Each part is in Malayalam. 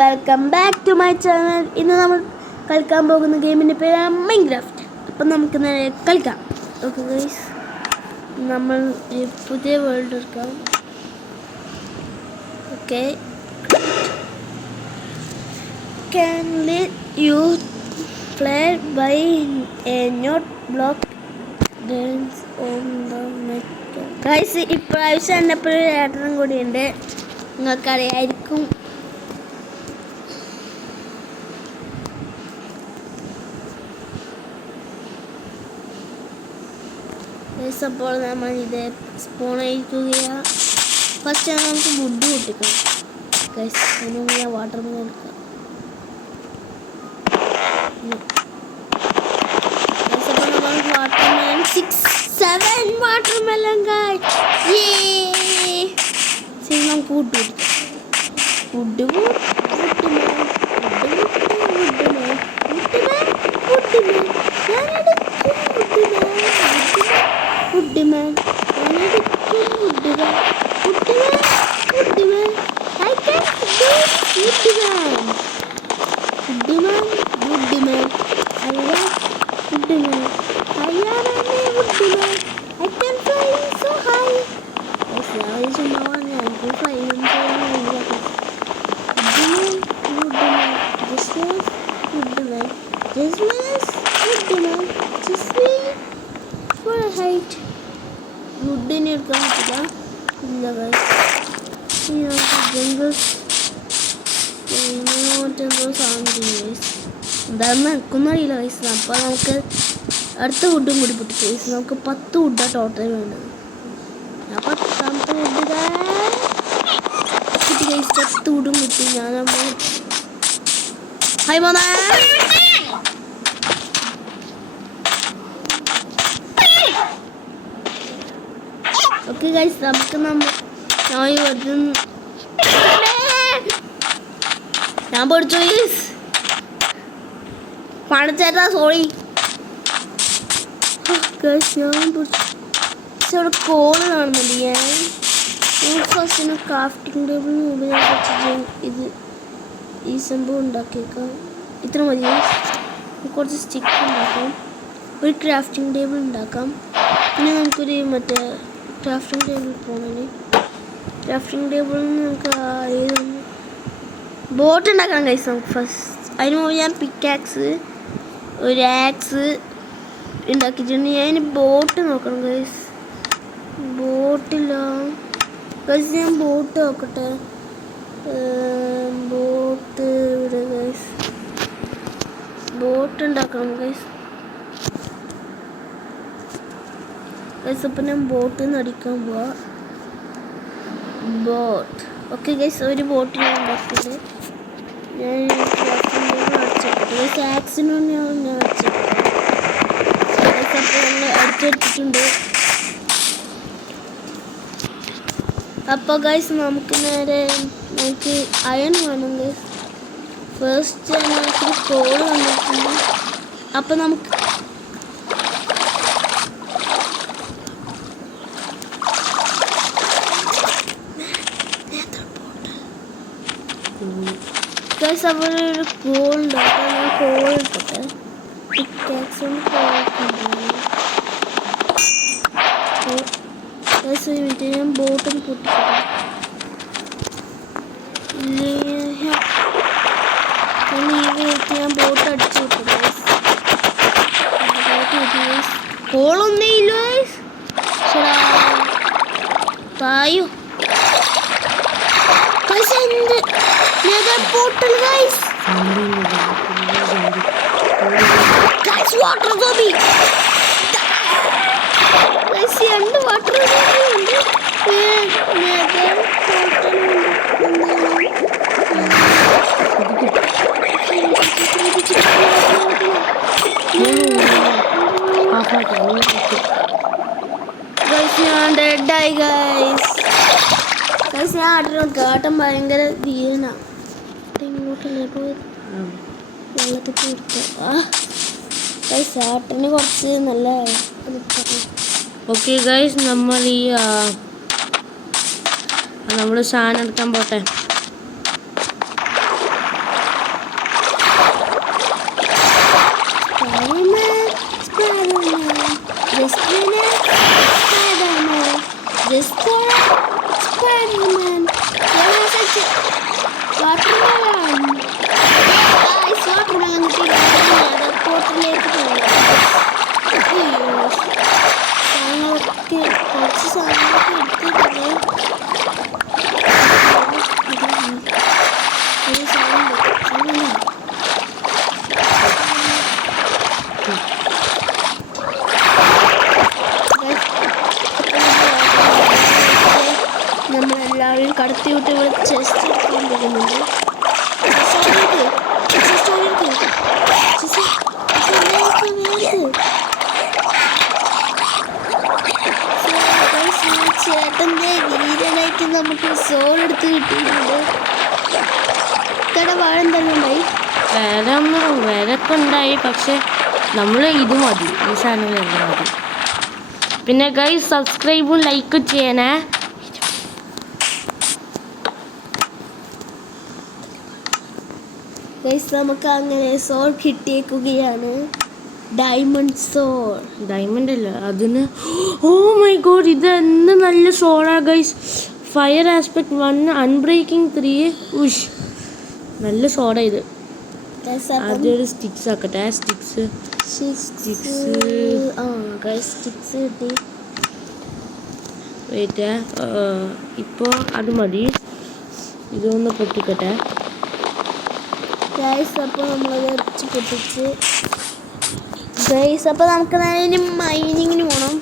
Welcome back to my channel. ഇന്ന് നമ്മൾ കളിക്കാൻ പോകുന്ന ഗെയിമിൻ്റെ പേരാണ് മൈൻക്രാഫ്റ്റ്. അപ്പം നമുക്ക് നേരെ കളിക്കാം. ഓക്കെ ഗൈസ്, നമ്മൾ പുതിയ വേൾഡ് എടുക്കാം. Okay, can let you play by a not block dance on the net. Guys, ഇപ്രാവശ്യം എൻ്റെ ഇപ്പോൾ ഒരു ഏട്ടനും കൂടിയുണ്ട്, നിങ്ങൾക്കറിയായിരിക്കും. അപ്പോൾ നമ്മൾ ഇത് സ്പൂൺ അഴിക്കുകയാണ്. ഫസ്റ്റ് നമുക്ക് വുഡ് പൊട്ടിക്കണം. ഗൈസ്, അതിന് ഞാൻ വാട്ടർ മെലൺ എടുക്കാം. അപ്പോൾ നമ്മൾ watermelon 6-7 watermelon guys. ശരി, നമുക്ക് വുഡ് പൊട്ടിക്കാം. Wood Woodman, I can do Woodman. I love Woodman. I am a Woodman. I can fly so high. Yes, there is no one else who flies so high. Woodman, just was Woodman. This was Woodman. Just me for a height. വുഡിനെ എടുക്കാൻ പറ്റില്ല. ഇല്ല ഗൈസ്, ജംഗിൾ മറ്റെന്തോ സാധനം ഗൈസ്, എന്താണെന്ന് നിൽക്കുന്നറിയില്ല ഗൈസ്. അപ്പോൾ നമുക്ക് അടുത്ത വുഡും കൂടി പൊട്ടി ഗൈസ്. നമുക്ക് 10 വുഡാണ് ടോട്ടൽ വേണ്ടത്. ഞാൻ 10ാമത്തെ വുഡ് കിട്ടി ഗൈസ്. 10 വുഡും കിട്ടി. ഞാനപ്പോൾ ഹായ് മോനെ. ഓക്കെ ഗൈസ്, നമുക്ക് ഞാൻ പഠിച്ചു ഗൈസ്. പണിച്ചേട്ടാ, സോറി ഗൈസ്, ഞാൻ പഠിച്ചു. അവിടെ കോള് കാണുന്നുണ്ട്. ഞാൻ ഫസ്റ്റ് ക്രാഫ്റ്റിംഗ് ടേബിളിന് മുമ്പ് ഞാൻ ഇത് ഈ സംഭവം ഉണ്ടാക്കിയേക്കാം. ഇത്ര മതി. കുറച്ച് സ്റ്റിക്ക് ഉണ്ടാക്കാം, ഒരു ക്രാഫ്റ്റിംഗ് ടേബിൾ ഉണ്ടാക്കാം. പിന്നെ നമുക്കൊരു മറ്റേ ക്രാഫ്റ്റിംഗ് ടേബിൾ പോകണമെങ്കിൽ ക്രാഫ്റ്റിംഗ് ടേബിളിൽ നിന്ന് നമുക്ക് ഏതൊന്ന് ബോട്ട് ഉണ്ടാക്കാൻ കഴിയും. നമുക്ക് ഫസ്റ്റ് അതിന് മുമ്പ് ഞാൻ പിക്കാക്സ്, ഒരു ആക്സ് ഉണ്ടാക്കിയിട്ടുണ്ട്. ഞാൻ ബോട്ട് നോക്കണം ഗൈസ്. ബോട്ടില്ല ഗൈസ്, ഞാൻ ബോട്ട് നോക്കട്ടെ. ബോട്ട് ഇവിടെ ഗൈസ്, ബോട്ട് ഉണ്ടാക്കണം ഗൈസ്. ഗൈസ്, അപ്പം ഞാൻ ബോട്ടിൽ നിന്ന് അടിക്കാൻ പോവാ. ബോട്ട്. ഓക്കെ ഗൈസ്, ഒരു ബോട്ട് ഞാൻ ഉണ്ടാക്കിയിട്ട് ഞാൻ അടിച്ചിട്ടുണ്ട് ഗൈസ്. ആക്സിനും ഞാൻ അടിച്ചിട്ടുണ്ട് ഗൈസ്. അപ്പോൾ ഞങ്ങൾ അടിച്ചെടുത്തിട്ടുണ്ട്. അപ്പോൾ ഗൈസ്, നമുക്ക് നേരെ നമുക്ക് അയൺ വേണം ഗൈസ്. ഫസ്റ്റ് നമുക്കൊരു കോള് വന്നിട്ടുണ്ട്. അപ്പോൾ നമുക്ക് ഗൈസ് അവിടെ ഒരു കോൾ ഉണ്ടാക്കാം. ഞാൻ കോൾ ഇട്ടോട്ടെ. പിക്കാക്സും ഗൈസ്, ഒരു മിനിറ്റ്, ഞാൻ ബോട്ടും പൊട്ടിക്കട്ടെ. ഞാൻ ബോട്ട് അടിച്ചു വിട്ടു ഗൈസ്. കോളൊന്നേ ഇല്ല ഗൈസ്. തായോ ഗൈസ്, എന്ത് portal guys. Guys, water zombie. Guys, end water zombie ഉണ്ട്. nether portal guys, ഞാൻ dead ആയി guys. guys, ഞാൻ ആട്ടിനോട് കാട്ടം ഭയങ്കര വീണ. ഇങ്ങോട്ടല്ലേ പോയത്? വെള്ളത്തിൽ പോയിട്ട് ചാട്ടിന് കുറച്ച് നല്ല. ഓക്കെ ഗൈസ്, നമ്മൾ ഈ നമ്മൾ സാധനം എടുക്കാൻ പോട്ടെ. നമ്മളെല്ലാവരും കടത്തി വിട്ട് ഇവിടെ ചെസ്റ്റ് എടുത്തുകൊണ്ടിരിക്കുന്നുണ്ട്. ചേട്ടൻ്റെ വീരനായിട്ട് നമുക്ക് സോൾ എടുത്ത് കിട്ടിയിട്ടുണ്ട്. വാഴ എന്തെല്ലാം ഉണ്ടായി? വേരൊക്കെ ഉണ്ടായി, പക്ഷെ നമ്മൾ ഇത് മതി, ഈ സാധനങ്ങളെല്ലാം മതി. പിന്നെ ഗൈസ് സബ്സ്ക്രൈബും ലൈക്കും ചെയ്യണേ. ഗൈസ് നമുക്ക് അങ്ങനെ സോൾ കിട്ടിയേക്കുകയാണ്. Diamond soul. ഡയമണ്ട് അല്ല അതിന്. ഓ മൈ ഗോഡ്, ഇത് എന്ത് നല്ല സോളാ ഗൈസ്. Fire aspect 1, unbreaking 3. ഉഷ്, നല്ല സോഡ ഇത്. അതൊരു സ്റ്റിക്സ് ആക്കട്ടെ. സ്റ്റിക്സ് കിട്ടി. വെയിറ്റ്, ഇപ്പോൾ അത് മതി. ഇതൊന്ന് പൊട്ടിക്കട്ടെ ഗൈസ്. അപ്പോൾ നമ്മളത് വെച്ച് പൊട്ടിച്ച് ഗൈസ്. അപ്പോൾ നമുക്ക് നേരെ മൈനിങ്ങിന് പോകണം.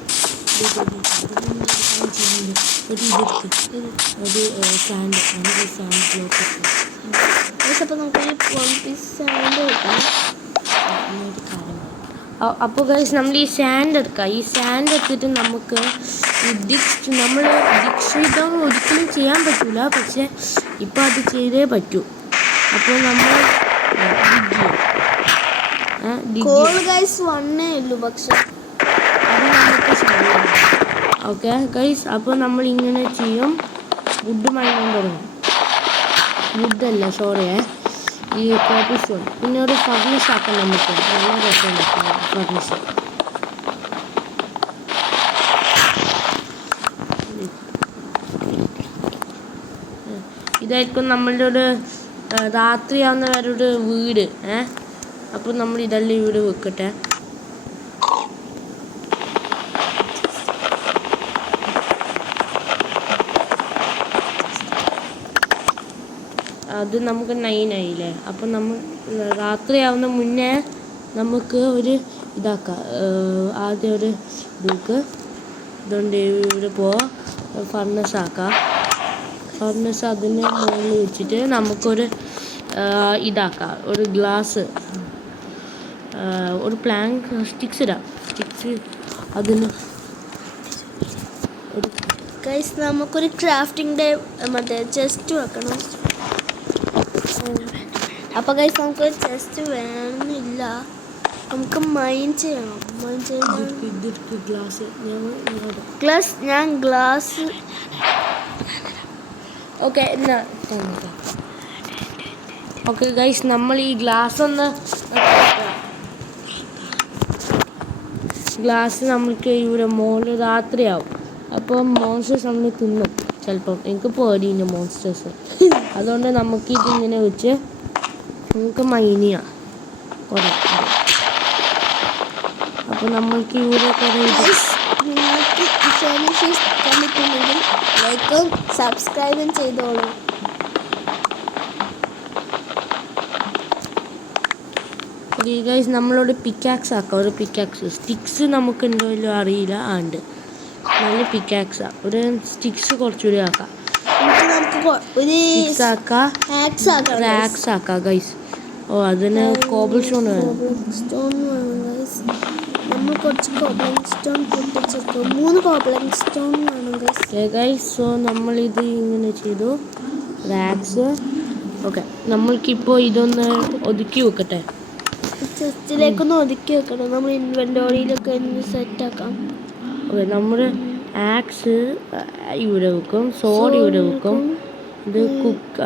അപ്പോൾ നമുക്കൊരു 1 പീസ് സാൻഡ് കിട്ടണം. അപ്പോൾ ഗൈസ് നമ്മൾ ഈ സാൻഡ് എടുക്കാം. ഈ സാൻഡ് എടുത്തിട്ട് നമുക്ക് ഈ നമ്മൾ ഡിക്സ് ഒരിക്കലും ചെയ്യാൻ പറ്റില്ല, പക്ഷെ ഇപ്പോൾ അത് ചെയ്തേ പറ്റൂ. അപ്പോൾ നമ്മൾ ഓക്കെ ഗൈസ്. അപ്പോൾ നമ്മൾ ഇങ്ങനെ ചെയ്യും. വുഡ് മൈനിങ് തുടങ്ങും. വുഡല്ല, സോറി, ഈ കോപ്പി സ്റ്റോൺ. പിന്നെ ഒരു ഫർണിഷ് ആക്കാം നമുക്ക്. നല്ല രസമാണ് ഫർണിഷ്. ഇതായിരിക്കും നമ്മളുടെ ഒരു രാത്രിയാവുന്നവരുടെ വീട്. അപ്പോൾ നമ്മൾ ഇതെല്ലാം ഇവിടെ വെക്കട്ടെ. അത് നമുക്ക് 9 ആയില്ലേ. അപ്പം നമ്മൾ രാത്രിയാവുന്ന മുന്നേ നമുക്ക് ഒരു ഇതാക്കാം. ആദ്യം ഒരു ഇതുകൊണ്ട് ഇവിടെ പോവാം. ഫർണസ് ആക്കാം. ഫർണസ് അതിന് മുകളിൽ വെച്ചിട്ട് നമുക്കൊരു ഇതാക്കാം. ഒരു ഗ്ലാസ്, ഒരു പ്ലാങ്ക്, സ്റ്റിക്സ് ഇടാം. സ്റ്റിക്സ് അതിന് ഒരു ഗൈസ് നമുക്കൊരു ക്രാഫ്റ്റിംഗ് മറ്റേ ചെസ്റ്റ് വെക്കണം. അപ്പോൾ ഗൈസ് നമുക്കൊരു ചെസ്റ്റ് വേണമെന്നില്ല, നമുക്ക് മൈൻ ചെയ്യണം. ഞാൻ ഗ്ലാസ് ഓക്കെ എന്നാ. ഓക്കെ ഗൈസ്, നമ്മൾ ഈ ഗ്ലാസ് നമ്മൾക്ക് ഇവിടെ മോളിൽ രാത്രിയാവും. അപ്പോൾ മോൺസ്റ്റേഴ്സ് നമ്മൾ തിന്നും ചിലപ്പം. എനിക്ക് പേടിയുണ്ട് മോൺസ്റ്റേഴ്സ്. അതുകൊണ്ട് നമുക്ക് ഇതിങ്ങനെ വെച്ച് നമുക്ക് മൈൻ ചെയ്യാം കുറേ. അപ്പോൾ നമ്മൾക്ക് ഇവിടെ കുറേ നിങ്ങൾക്ക് കണ്ടിട്ടുണ്ടെങ്കിൽ ലൈക്കും സബ്സ്ക്രൈബും ചെയ്തോളൂ. ഓക്കെ ഗൈസ്, നമ്മളോട് പിക്കാക്സ് ആക്കാം. ഒരു പിക്കാക്സ്. സ്റ്റിക്സ് നമുക്ക് ഉണ്ടോ അറിയില്ല. ഉണ്ട്, നല്ല പിക്കാക്സാണ്. ഒരു സ്റ്റിക്സ് കുറച്ചുകൂടി ആക്കാം. സ്റ്റിക്സ് ആക്കാം, ആക്സ് ആക്കാം ഗൈസ്. ഓ അതിന് കോബിൾ സ്റ്റോൺ വേണം. നമ്മൾ കുറച്ച് കോബ്ലിൻ സ്റ്റോൺ പൊട്ടിച്ചെടുക്കും. 3 കോബ്ലിൻ സ്റ്റോൺ വേണം ഗൈസ്. സോ നമ്മളിത് ഇങ്ങനെ ചെയ്തു. റാക്സ്. ഓക്കെ, നമ്മൾക്കിപ്പോൾ ഇതൊന്ന് ഒതുക്കി വെക്കട്ടെ. ചെസ്റ്റിലേക്കൊന്ന് ഒതുക്കി വെക്കണം. നമ്മൾ ഇൻവെന്ററിയിലൊക്കെ സെറ്റാക്കാം. ഓക്കെ, നമ്മൾ ആക്സ് ഇവിടെ വെക്കും. സോഡ് ഇവിടെ വെക്കും. ഇത്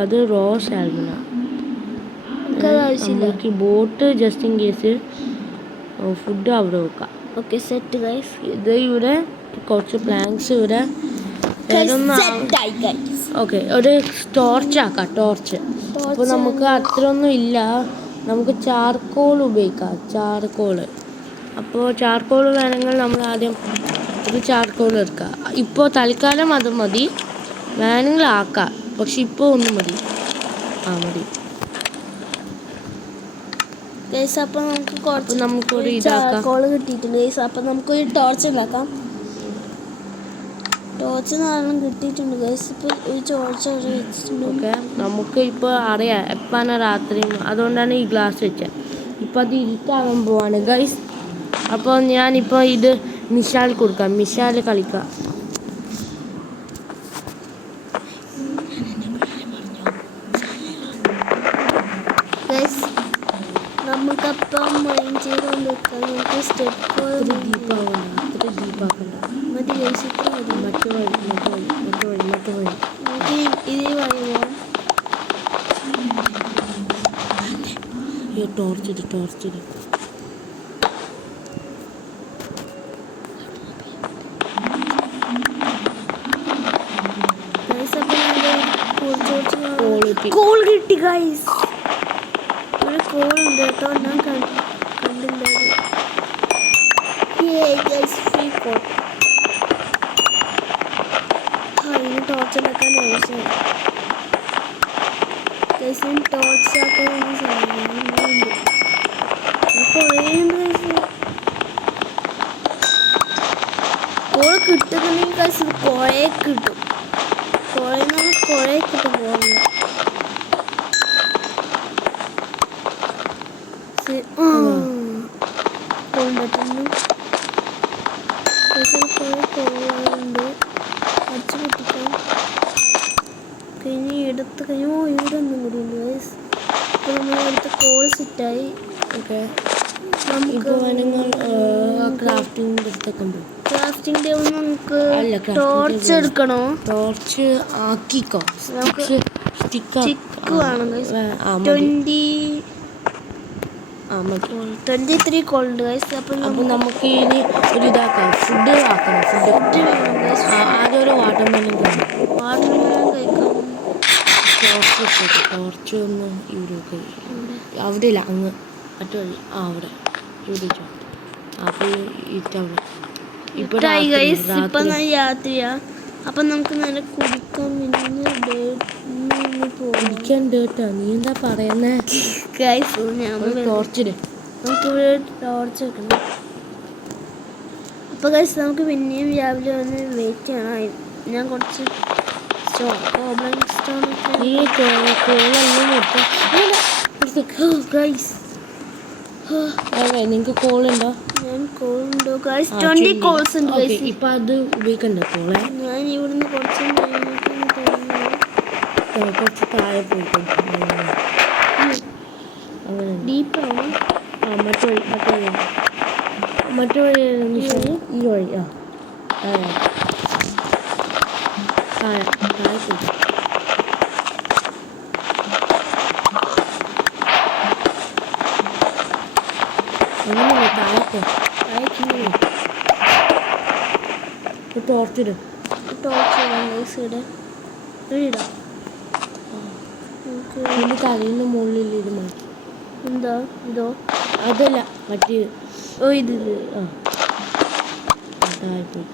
അത് റോ സാൽമണാണ്. നമുക്ക് boat just in case food അവിടെ വെക്കാം. Okay, set guys. ഇത് ഇവിടെ കുറച്ച് പ്ലാങ്ക്സ് ഇവിടെ. ഓക്കെ, ഒരു ടോർച്ച് ആക്കാം. ടോർച്ച്. അപ്പോൾ നമുക്ക് അത്രയൊന്നും ഇല്ല, നമുക്ക് ചാർക്കോൾ ഉപയോഗിക്കാം. ചാർക്കോൾ. അപ്പോൾ ചാർക്കോൾ വേണമെങ്കിൽ നമ്മൾ ആദ്യം ഒരു ചാർക്കോൾ എടുക്കാം. ഇപ്പോൾ തൽക്കാലം അത് മതി, വേണമെങ്കിൽ ആക്കാം. പക്ഷെ ഇപ്പോൾ ഒന്നും മതി. മതി. ഗൈസ് അപ്പം നമുക്ക് കുറച്ച് നമുക്കൊരു ഇതാക്കാം. ചാർക്കോൾ കിട്ടിയിട്ടുണ്ട് ഗൈസ്. അപ്പം നമുക്കൊരു ടോർച്ച് ഉണ്ടാക്കാം. ടോർച്ച് നാലെണ്ണം കിട്ടിയിട്ടുണ്ട് ഗൈസ്. ഇപ്പോൾ ഒരു ടോർച്ച് അവിടെ വെച്ചിട്ടുണ്ട്. ഓക്കെ, നമുക്ക് ഇപ്പോൾ അറിയാം എപ്പാണ് രാത്രി, അതുകൊണ്ടാണ് ഈ ഗ്ലാസ് വെച്ചത്. ഇപ്പോൾ അത് ഇരുട്ടാകാൻ പോവാണ് ഗൈസ്. അപ്പോൾ ഞാനിപ്പോൾ ഇത് മിഷാൽ കൊടുക്കാം. മിഷാൽ കളിക്കാം. നമുക്കപ്പം മൈൻഡ് ചെയ്തുകൊണ്ട് വെക്കാം. നമുക്ക് സ്റ്റെപ്പ് ദീപാക്കണ്ട മതി ഗൈസ്. ഇത്ര മതി. മറ്റു വഴി നമുക്ക് ഇതേ വഴി പോവാം. ടോർച്ച് കോൾ കിട്ടി ഗൈസ്. ഒരു കോൾ ഉണ്ട് കേട്ടോ, ഞാൻ കണ്ടില്ല. Free call. അതിന് ടോർച്ച് ഉണ്ടാക്കാൻ ആവശ്യം. ടോർച്ച് ആക്കാൻ സാധനങ്ങളുണ്ട്. കോൾ കിട്ടുന്നുണ്ടെങ്കിൽ ഗൈസ് കുറേ കിട്ടും. കുറേ കിട്ടും പോകില്ല. കൊണ്ടിട്ടുണ്ട് കുറേ കോളുണ്ട്. അടിച്ചു പൊട്ടിക്കാം. കഴിഞ്ഞ് എടുത്ത് കഴിഞ്ഞോ ഇവിടെ ഒന്നും കൂടി ഉണ്ട് ഗൈസ്. ഇപ്പോൾ നമ്മൾ എടുത്ത കോൾ സെറ്റായി. ഓക്കെ, നമുക്ക് ക്രാഫ്റ്റിംഗ് ടേബിൾ നമുക്ക് ടോർച്ച് എടുക്കണോ? ടോർച്ച് ആക്കിക്കോ. നമുക്ക് സ്റ്റിക്ക് വേണം. 23 കോൾ ഉണ്ട് ഗൈസ്. അപ്പം നമുക്ക് ഇനി ഒരു ഇതാക്കാം. ഫുഡ് ആക്കണം. ഫുഡ് വേണം ഗൈസ്. ആദ്യം ഒരു വാട്ടർമെലൺ കഴിക്കാം. ടോർച്ച് ഒന്ന് ഇവിടെ അവിടെ ഇല്ല, അങ്ങ് മറ്റു വഴി. അവിടെ ഇവിടെ വെച്ചോ. അപ്പോൾ ഇട്ടവിടെ ഇപ്പം രാത്രിയാ. അപ്പം നമുക്ക് നല്ല കുടിക്കാൻ കുടിക്കാൻ ഡേട്ടാ. നീ എന്താ പറയുന്നേ? ടോർച്ചിന് നമുക്കിവിടെ ടോർച്ച് വെക്കണം. അപ്പോൾ ഗൈസ് നമുക്ക് പിന്നെയും രാവിലെ വന്ന് വെയിറ്റ് ചെയ്യണം. ഞാൻ കുറച്ച് നിങ്ങൾക്ക് കോളുണ്ടോ? ഞാൻ കോളുണ്ടോ ഗൈസ്? 20 കോൾസ് ഉണ്ട് ഗൈസ്. ഇപ്പം അത് ഉപയോഗിക്കണ്ട കോളെ. ഞാൻ ഇവിടുന്ന് കുറച്ച് താഴെ പോയി അങ്ങനെ ഡീപ്പാണ്. മറ്റു വഴി ഈ വഴി. താഴെ പോയി. അങ്ങനെ താഴെ ടോർച്ചിടും. ഇതിൻ്റെ തലേൻ്റെ മുകളിൽ ഇത് മാറ്റി. എന്താ ഇതോ? അതല്ല മറ്റേ ഇത് താഴെ പോയി.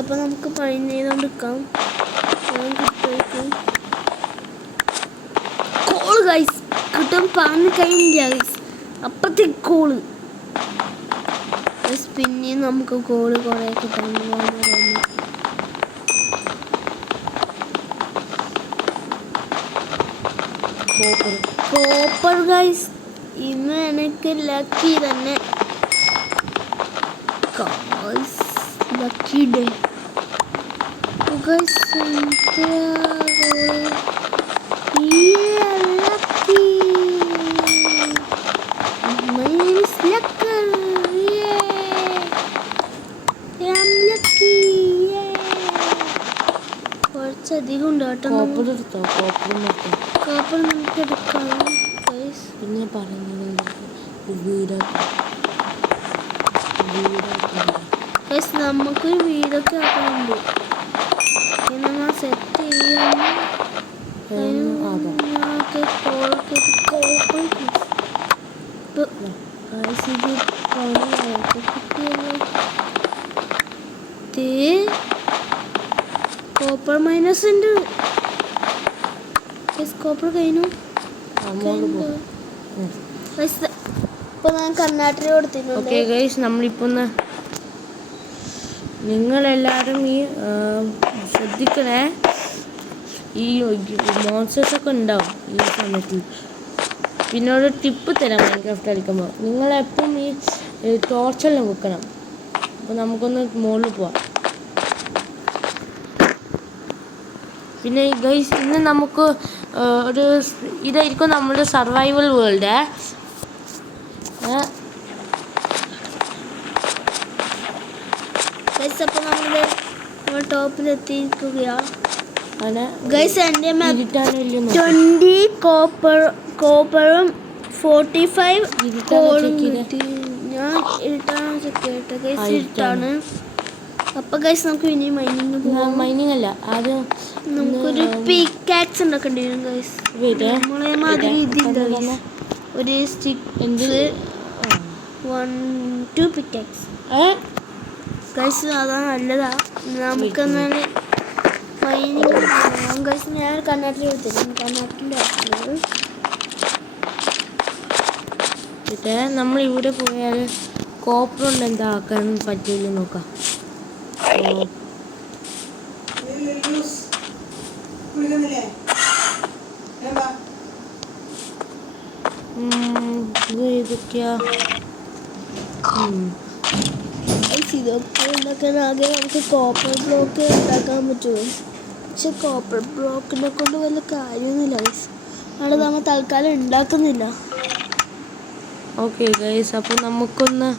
അപ്പം നമുക്ക് പണി ചെയ്തുകൊണ്ടിരിക്കാം. കോള് ഗൈസ് കിട്ടും. പറഞ്ഞ് കഴിഞ്ഞില്ല ഗൈസ്, അപ്പത്തേക്ക് കോള്. പിന്നെയും നമുക്ക് കോള് കുറേ കിട്ടാൻ പോകുന്നു. കോപ്പർ ഗൈസ്, ഇന്ന് എനിക്ക് ലക്കി തന്നെ. Lucky day. You guys yeah, lucky. My name is Lucker. Yeah, I'm lucky. Yeah. Copper എടുത്തോ? കോപ്പർ എടുത്തോ? കോപ്പർ നമുക്ക് എടുക്കാം ഗൈസ്. പിന്നെ പറയുന്നത് ഗൈസ് നമുക്കൊരു വീടൊക്കെ ആക്കാനുണ്ട്. പിന്നെ നമ്മൾ സെറ്റ് ചെയ്യാൻ കോപ്പർ മൈനസ് ഉണ്ട്. കോപ്പർ കഴിഞ്ഞു. ഇപ്പൊ ഞാൻ കർണാടക കൊടുത്തിട്ടുണ്ട്. ഓക്കെ ഗൈസ്, നമ്മളിപ്പോൾ നിങ്ങളെല്ലാവരും ഈ ശ്രദ്ധിക്കണേ. ഈ മോൺസ്റ്റേഴ്സ് ഒക്കെ ഉണ്ടാവും ഈ സമയത്ത്. പിന്നെ ഒരു ടിപ്പ് തരാം മൈൻക്രാഫ്റ്റ് കളിക്കുമ്പോൾ. നിങ്ങളെപ്പം ഈ ടോർച്ചെല്ലാം വെക്കണം. അപ്പോൾ നമുക്കൊന്ന് മുകളിൽ പോവാം. പിന്നെ ഗൈസ്, ഇന്ന് നമുക്ക് ഒരു ഇതായിരിക്കും നമ്മുടെ സർവൈവൽ വേൾഡ്. അപ്പോൾ നമ്മൾ ടോപ്പിലെത്തിയിരിക്കുകയാണ്. ഗൈസ് എൻ്റെ 20 കോപ്പറും 45 കോളും കിട്ടി. ഞാൻ ഇരുട്ടാണ് കേട്ട ഗൈസ്, ഇരുട്ടാണ്. അപ്പോൾ ഗൈസ് നമുക്ക് ഇനി മൈനിങ് പോകാം. മൈനിങ് അല്ല, അത് നമുക്കൊരു പിക്കാക്സ് ഉണ്ടാക്കേണ്ടി വരും ഗൈസ്. നമ്മളെ മാതിരി ഇതില്ല. ഒരു സ്റ്റിക്ക് 1-2 പിക്കാക്സ് ഗൈസ്, അതാണ് നല്ലതാ. നമുക്ക് എന്നാല് മൈനിങ് പോകാം ഗൈസ്. ഞാൻ കർണാടക എടുത്തിരുന്നു. കർണാടകൻ്റെ നമ്മൾ ഇവിടെ പോയാൽ കോപ്പർ കൊണ്ട് എന്താ ആക്കാൻ പറ്റില്ല നോക്കാം. ഇതൊക്കെയാ ഇതൊക്കെ ഉണ്ടാക്കാൻ ആകെ നമുക്ക് കോപ്പർ ബ്ലോക്ക് ഉണ്ടാക്കാൻ പറ്റുമോ? പക്ഷെ കോപ്പർ ബ്ലോക്കിനെ കൊണ്ട് വല്ല കാര്യമൊന്നുമില്ല ഗൈസ്. അവിടെ നമ്മൾ തൽക്കാലം ഉണ്ടാക്കുന്നില്ല. ഓക്കെ ഗൈസ്, അപ്പോൾ നമുക്കൊന്ന്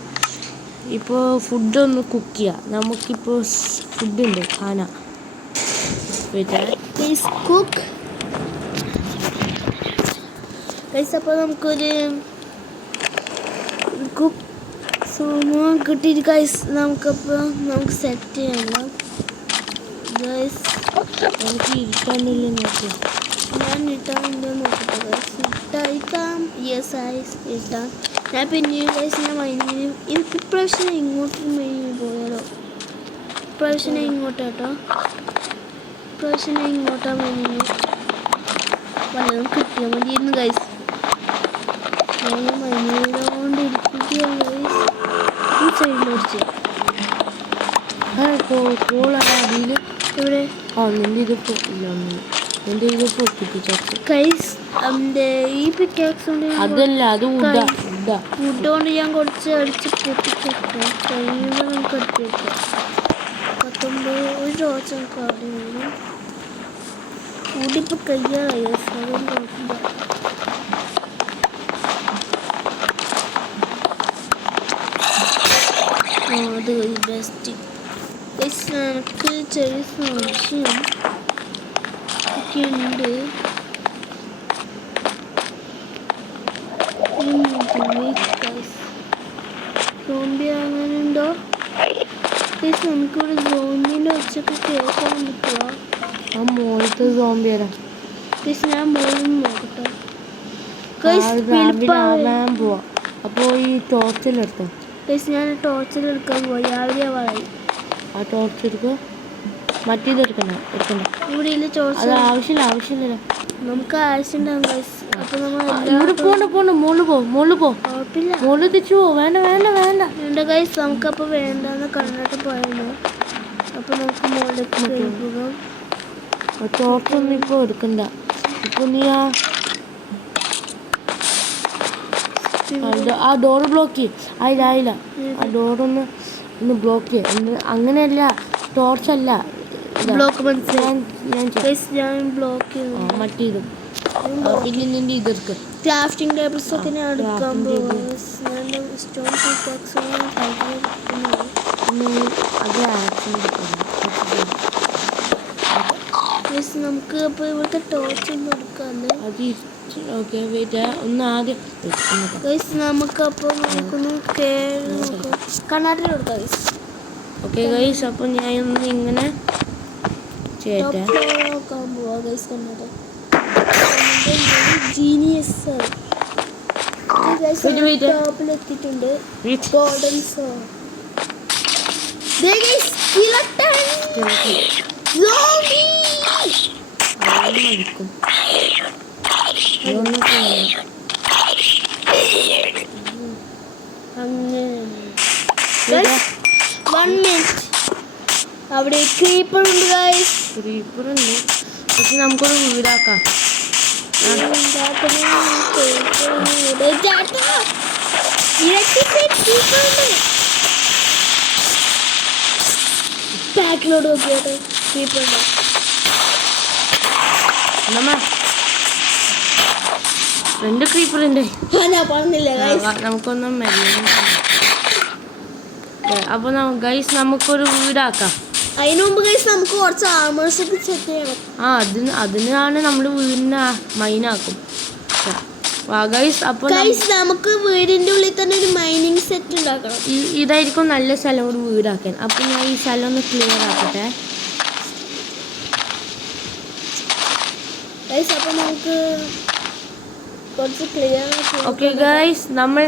ഇപ്പോൾ ഫുഡൊന്ന് കുക്ക് ചെയ്യാം. നമുക്കിപ്പോൾ ഫുഡുണ്ട് ഖാന. Cook guys. അപ്പോൾ നമുക്കൊരു കുക്ക് സോമോൻ കിട്ടിയിട്ട് ഗൈസ് നമുക്ക് സെറ്റ് ചെയ്യണം ഗൈസ്. എനിക്ക് ഇരിക്കാനില്ല നോക്കി. ഞാൻ ഇട്ടാണ്ടോ നോക്കട്ടെ ഗൈസ്. ഇട്ടായിരിക്കാം. യെസ് ആയിസ് ഇട്ടാൻ. ഞാൻ പിന്നെയും ഗൈസ് ഞാൻ മൈനിങ് ഇപ്രാവശ്യം ഇങ്ങോട്ട് മൈനിങ് പോയാലോ? ഇപ്രാവശ്യം ഇങ്ങോട്ടാട്ടോ. ഇപ്രാവശ്യം ഇങ്ങോട്ടാ മൈനിങ്. വല്ലതും കിട്ടിയാൽ മതിയായിരുന്നു ഗൈസ്. ഞാൻ മൈനിങ്ങിലോണ്ടിരിക്കുകയാണ് ഗൈസ്. ഈ സൈഡിൽ വെച്ച് ഇവിടെ നിന്റെ ഇത് പൊട്ടിപ്പിച്ചു ഗൈസ്. ഈ പിക്കാക്സ് കൊണ്ട് അതല്ല, അത് ഫുഡ് കൊണ്ട് ഞാൻ കുറച്ച് അടിച്ച് പൊട്ടിച്ചോ. കഴിയുമ്പോൾ നമുക്ക് എടുത്തേക്കാം. 19 റോച്ച് നമുക്ക് ആദ്യം വേണം. കൂടിപ്പോൾ കഴിയാറായി ഗൈസ്. അതൊന്നും നോക്കില്ല. അത് ബെസ്റ്റ് ഗൈസ്. എനിക്ക് ചെറിയ സംശയം ഒക്കെ ഉണ്ട്. സോംബി അങ്ങനെയുണ്ടോ ഗൈസ്? നമുക്കിവിടെ സോംബിൻ്റെ ഒച്ചയൊക്കെ കേൾക്കാൻ പറ്റുമോ? ആ മുകളിലത്തെ സോംബി വരാം ഗൈസ്. ഞാൻ മുകളിൽ നോക്കട്ടെ പോവാം. അപ്പോൾ ഈ ടോർച്ചിലെടുത്തോ ഗൈസ്? ഞാൻ ടോർച്ചിലെടുക്കാൻ പോയി. രാവിലെ ആവാറായി. ആ ടോർച്ച് എടുക്കുക. മറ്റേതെടുക്കണ്ട ഇവിടെ ഇല്ല ടോർച്ച്. അത് ആവശ്യമില്ല. നമുക്ക് ആവശ്യമുണ്ടാകും ഗൈസ്. അപ്പോൾ നമ്മൾ ഇവിടെ പോണ്ട മുകളിൽ പോ. കുഴപ്പമില്ല. മുകളിൽ തിരിച്ചു പോ. വേണ്ട ഗൈസ്. നമുക്കപ്പോൾ വേണ്ടെന്ന് കണ്ടിട്ട് പോയാലോ? അപ്പോൾ നമുക്ക് മുകളിലേക്ക് പോകാം. ടോർച്ചൊന്നും ഇപ്പോൾ എടുക്കണ്ട. ഇപ്പോൾ നീ ആ ഡോറ് ബ്ലോക്ക് ചെയ്യും. ആയില്ല ആ ഡോറൊന്ന് ബ്ലോക്ക് ചെയ്യും. അങ്ങനെയല്ല, ടോർച്ചല്ല ബ്ലോക്ക്. ഞാൻ ബ്ലോക്ക് ചെയ്തു. മറ്റേതും പിന്നെ നിന്റെ ഇതെടുക്ക്. ക്രാഫ്റ്റിംഗ് ടേബിൾസ് ഒക്കെ ഞാൻ എടുക്കാൻ പോകും. സ്റ്റോൺ പിക്കാക്സ് അത് ആക്ഷൻ ഗൈസ് നമുക്ക് അപ്പോൾ ഇവിടുത്തെ ടോർച്ച് ഒന്ന് എടുക്കാമല്ലേ അത് ഓക്കെ വെയിറ്റ് ഒന്ന് ആദ്യം ഗൈസ് നമുക്കപ്പോൾ നമുക്കൊന്ന് കേറി നോക്കാം കണ്ണാടി കൊടുക്കാം ഗൈസ് ഓക്കെ ഗൈസ് അപ്പോൾ ഞാൻ ഒന്ന് ഇങ്ങനെ ചെയ്യട്ടെ നോക്കാൻ പോവാ ഗൈസ് കണ്ണാടി ജീനിയസ് ടോപ്പിലെത്തിയിട്ടുണ്ട് ഗോൾഡൻ സോൺ അവിടെ ക്രീപ്പർ ഉണ്ട് ഗൈസ് ക്രീപ്പർ ഉണ്ട് പക്ഷെ നമുക്കൊരു വീടാക്കാം ബാക്കിലോട്ട് നോക്കിയാട്ടെ ക്രീപ്പർ ഉണ്ട് രണ്ട് ക്രീപ്പർ ഉണ്ട് ഞാൻ പറഞ്ഞില്ല നമുക്കൊന്നും അപ്പോൾ ഗൈസ് നമുക്കൊരു വീടാക്കാം അതിനു മുമ്പ് ഗൈസ് നമുക്ക് കുറച്ച് ആർമേഴ്സ് ഒക്കെ സെറ്റ് ചെയ്യണം അതിനാണ് നമ്മൾ വീടിനെ മൈനാക്കും ഗൈസ് അപ്പോൾ നമുക്ക് വീടിന്റെ ഉള്ളിൽ തന്നെ ഒരു മൈനിങ് സെറ്റ് ഉണ്ടാക്കണം ഇതായിരിക്കും നല്ല സ്ഥലം ഒരു വീടാക്കാൻ അപ്പോൾ ഞാൻ ഈ സ്ഥലം ഒന്ന് ക്ലിയർ ആക്കട്ടെ ഗൈസ് അപ്പോൾ നമുക്ക് കുറച്ച് ക്ലിയർ ഓക്കെ ഗൈസ് നമ്മൾ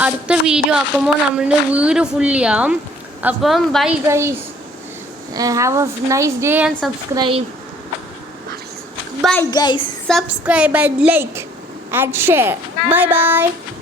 അടുത്ത വീഡിയോ ആക്കുമ്പോൾ നമ്മളുടെ വീട് ഫുൾ ചെയ്യാം അപ്പം bye guys have A nice day and subscribe bye guys subscribe and like and share. Bye bye.